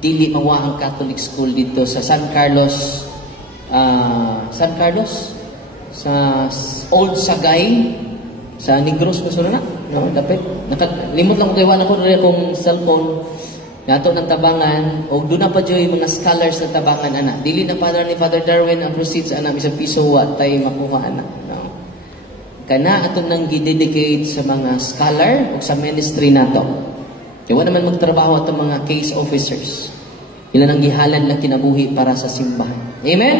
dili mawa ang Catholic School dito sa San Carlos sa Old Sagay sa Negros, Masura na. No, dapat nakalimot lang ko kay wala ko rin akong cellphone. Nato ng tabangan o doon na pa joy mga scholars na tabangan ana. Dili na Father ni Father Darwin ang proceeds ana isang piso wa tay makuha ana. No. Kana aton nang gidedicate sa mga scholar o sa ministry nato. Kaya wala naman magtrabaho atong mga case officers. Ila nang gihalan lang kinabuhi para sa simbahan. Amen.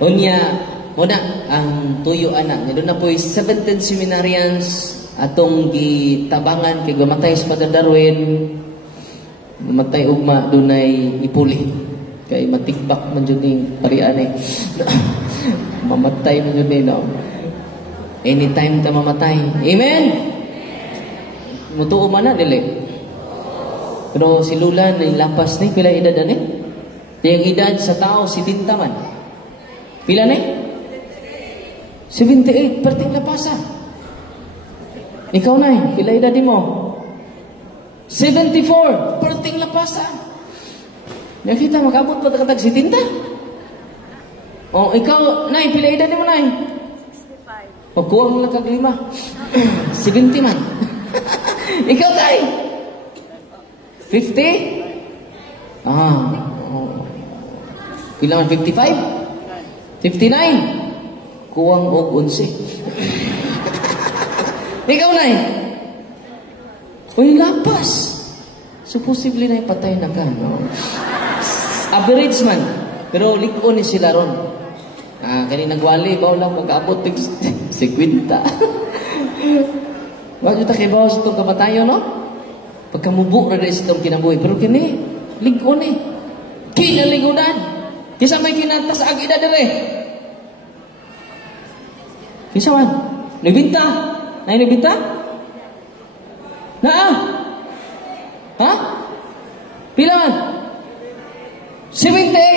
Unya muna ang tuyo ana. Doon na po'y 17 seminarians atong gitabangan kay gumatay sa Father Darwin. Mamatay ugma dunay ipuli kay matigbak man jud ning parian eh. Mamatay man jud no. Anytime ta mamatay. Amen. Mutuo man na dili. Pero si Lula ni lapas ni pila edad ani? Yang edad sa tao 70 man. Pila ni? 78 perting lapasan. Ikaw na pila edad mo? 74, perting lapasan. Nakita, makabot pa takatag si Tinta. O, ikaw, Nay, pila edad mo, Nay? 65. O, kuwang lang kaglima. 70 man. Ikaw, Tay? 50? Pila man, 55? 59? Kuwang og 11. Ikaw, Nay? Uy, lapas. So, posible na ipatay na ka, no? Average man. Pero, likon ni sila ron. Kanina nagwali, bawa lang mag-abot ng 50. Wag nyo takibaw sa itong kamatayo, no? Pagkamubo na rin sa itong kinabuhi. Pero kini, likon eh. Kinaligunan. Kisa may kinatas ang edad rin. Kisa man? Nabinta? Nabinta? Ha? Pila man? 78.